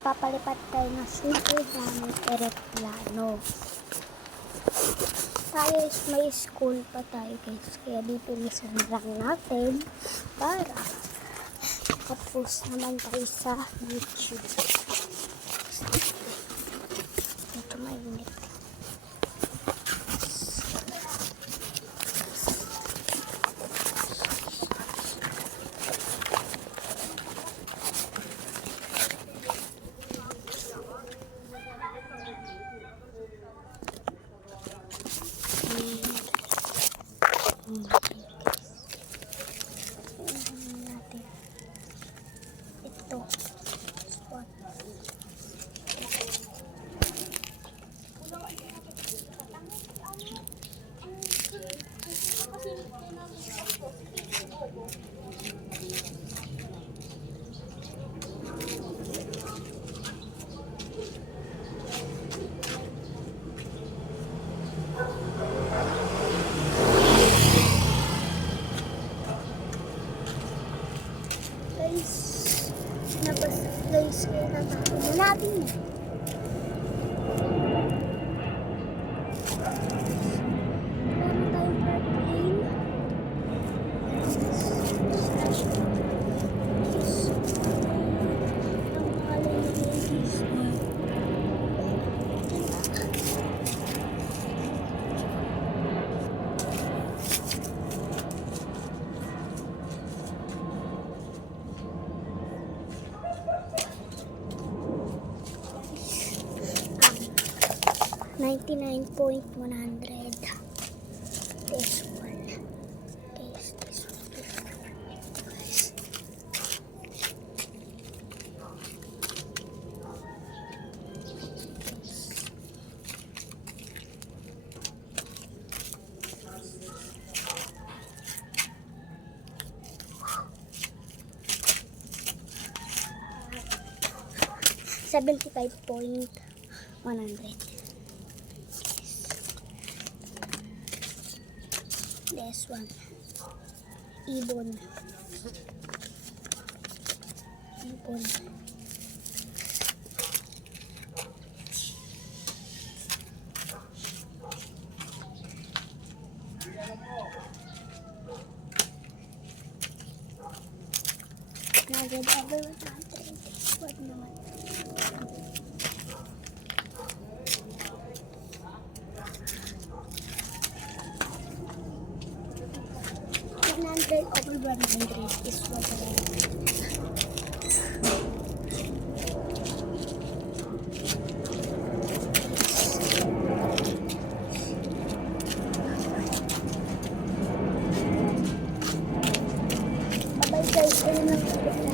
Papalipat tayo ng simple gamit eroplano. Tayo is may school pa tayo guys. Kaya dito listen lang natin para tapos naman tayo sa YouTube. Ito mainit. Natin ito spot. Guys, kaya natin natin. Meron tayong airplane. Ang pangalan ng ladies na 99.100. This one. Guys, this one. Guys. $75.100. This one. Ibon. Ibon. Nagad abay 100. What naman? Over 100 is what I like. Bye guys, ayun lang.